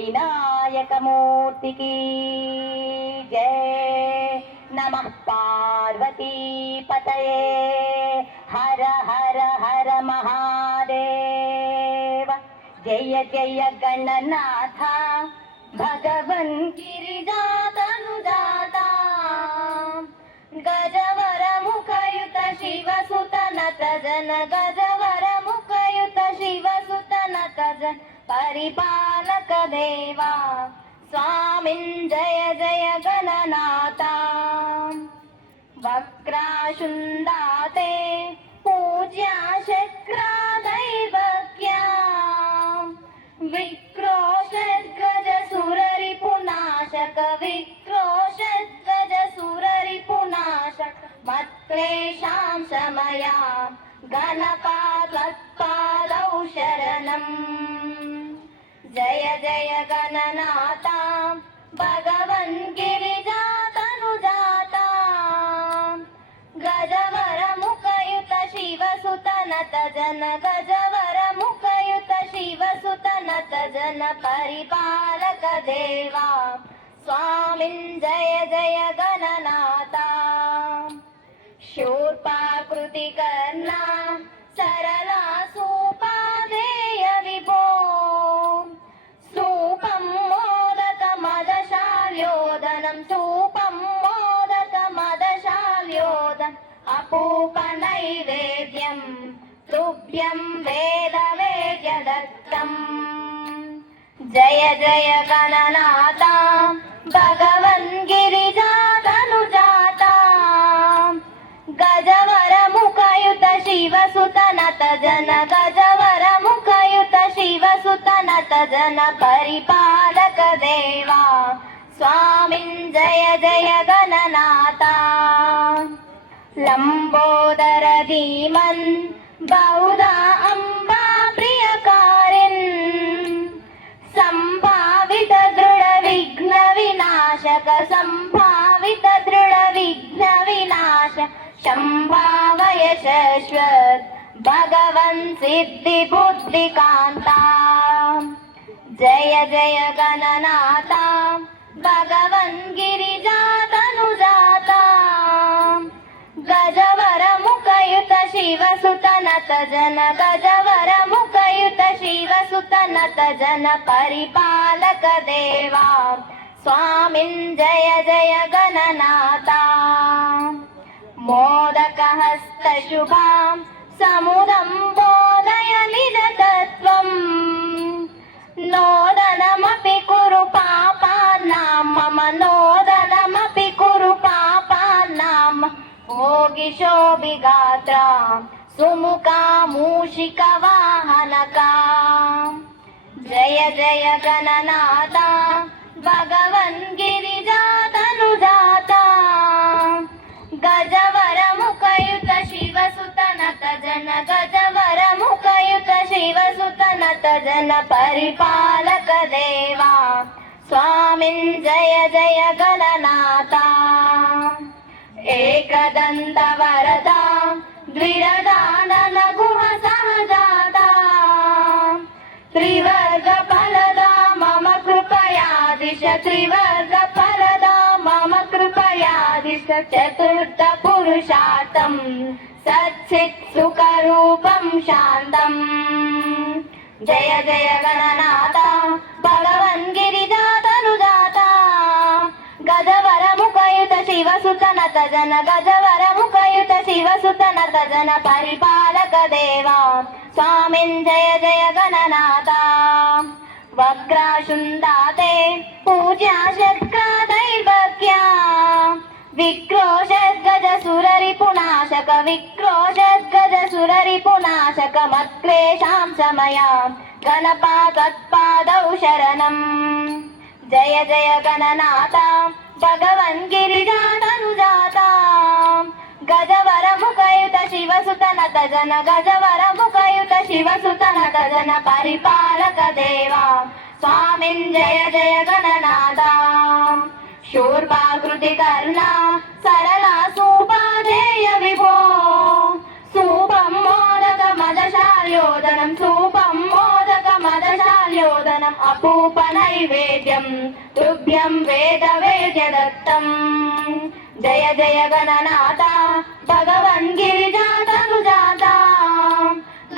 विनायकमूर्ति की जय। नमः पार्वती पतये हर हर हर महादेव। जय जय गणनाथ भगवन् गिरिजातनुजाता गजवर मुखयुत शिवसुत नत जन गजवर मुखयुत शिवसुत नत जन परिपालक देवा स्वामिन् जय जय गणनाथा। वक्राशुण्डाते पूज्या शक्रा दैवज्ञा विक्रोशद्गज सुररिपुनाशक विक्रोशद्गज सुररिपुनाशक मत्क्लेशां शमया गणपात्पादौ शरणम्। जय जय गणनाथा भगवन् गिरिजातनुजाता गजवर मुखयुत शिवसुत नत जन गजवर मुखयुत शिवसुत नत जन परिपालक देवा स्वामिन् जय जय गणनाथा। शूर्पाकृति कर्णा सरला सूपादेय विभो सूपं मोदक मदशाल्योदनं सूपं मोदक मदशाल्योदन अपूप नैवेद्यं तुभ्यं वेदवेद्य दत्तम्। जय जय गणनाथा भगवन् गिरिजातनुजाता गजवर मुखयुत शिवसुत नत जन गजवर मुखयुत शिवसुत नत जन परिपालक देवा स्वामिन् जय जय गणनाथा। लंबोदर धीमन् बहुधा अम्बा प्रियकारिन् संभावित दृढ विघ्न विनाशक संभावित दृढ विघ्न विनाशक शंभावय शाश्वत भगवन् सिद्धि बुद्धि कांता। जय जय गणनाथा भगवन् गिरिजातनुजाता गजवर मुखयुत शिवसुत नत जन गजवर मुखयुत शिवसुत नत जन परिपालक देवा स्वामिन् जय जय गणनाथा। मोदकहस्त शुभां समुदं बोधय निजतत्वम् नोदनमपि कुरु पापानां मम नोदनमपि कुरु पापानां भोगिशोभिगात्रा सुमुखा मूषिकवाहनका। जय जय गणनाथा भगवन् गिरिजातनुजाता गजवर मुखयुत शिवसुत नत जन गजवर मुखयुत शिवसुत नत जन परिपालक देवा स्वामिन् जय जय गणनाथा। एकदन्त वरदा द्विरदानन गुह सहजाता त्रिवर्ग फलदा मम कृपयादिश त्रिवर्ग फलदा मम कृपयादिश चतुर्थ पुरुषार्थं सच्चित् सुखरूपं शान्तम्। जय जय गणनाथा भगवन् गिरिजातनुजाता गजवर मुखयुत शिवसुत नत जन गजवर मुखयुत शिवसुत नत जन परिपालक देवा स्वामिन् जय जय गणनाथा। वक्राशुण्डाते पूज्या शक्रा दैवज्ञा विक्रोशद्गज सुररिपुनाशक विक्रोशद्गज सुररिपुनाशक मत्क्लेशां शमया गणपात्पादौ शरणम्। जय जय गणनाथा भगवन् गिरिजातनुजाता गजवर मुखयुत शिवसुत नत जन गजवर मुखयुत शिवसुत नत जन परिपालक देवा स्वामिन् जय जय गणनाथा। शूर्पाकृति कर्णा सरला सूपादेय विभो सूपं मोदक मदशाल्योदनं सूपं मोदक मदशाल्योदनं माल्योदनम् अपूपनैवेद्यं तुभ्यं वेदवेद्यदत्तम् जय जय गणनाथ भगवन् गिरिजातनुजाता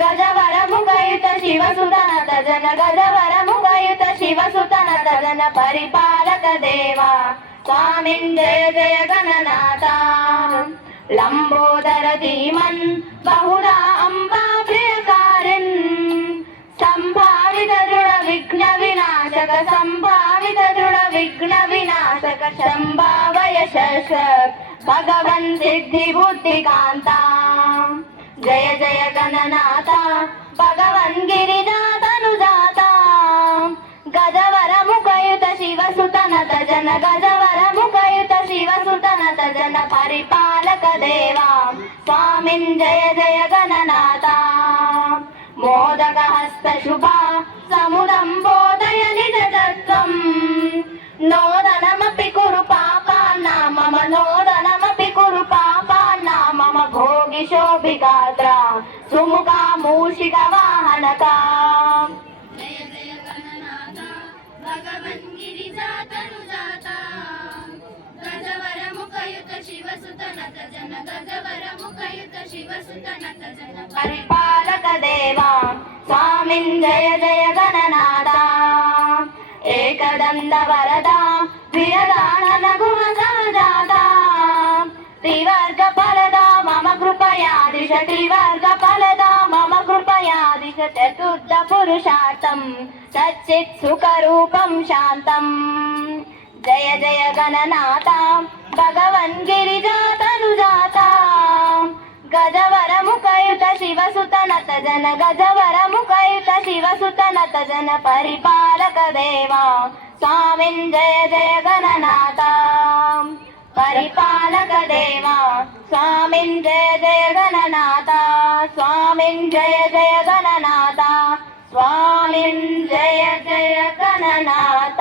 गजवरमुगयुत शिवसुतनत जन गजवरमुगयुत शिवसुतनत जन परिपालक देवा स्वामिन् जय जय गणनाथ लंबोदर धीमन् बहुधा अम्बा प्रियकारिन् संभावित दृढ विघ्न विनाशक संभावित दृढ विघ्न विनाशक संभावय शशक भगवन् सिद्धि बुद्धिकान्ता जय जय गणनाथ भगवन् गिरिजातनुजाता गजवर मुखयुत शिवसुतनत जन गजवर मुखयुत शिवसुतनत जन परिपालक देवा स्वामिन् जय जय गणनाथ मोदक हस्त शुभा समुदं बोधय निज तत्त्वम् नोदनमपि कुरु पापानां मम नोदनमपि कुरु पापानां मम भोगि शोभिगात्रा सुमुखा मूषिक वाहनका जय जय गणनाथ भगवन् गिरिजातनुजाता गजवर मुखयुत शिवसुतनत जन गजवर मुखयुत शिवसुतनत जन परिपालक देवा स्वामिन् जय जय गणनाथ एकदन्त वरदा विरदानन गुण समजाता त्रिवर्ग फलदा मम कृपया दिश त्रिवर्ग फलदा मम कृपया दिश चतुर्थ पुरुषार्थं सच्चित् सुखरूपं शान्तम् जय जय गणनाथ भगवन् गिरिजातनुजाता गजवर मुखयुत शिवसुतनत जन गजवर मुखयुत शिवसुतनत जन परिपालक देवा स्वामिन् जय जय गणनाथ परिपालक देवा स्वामिन् जय जय गणनाथ स्वामिन् जय जय गणनाथ स्वामिन् जय जय गणनाथ।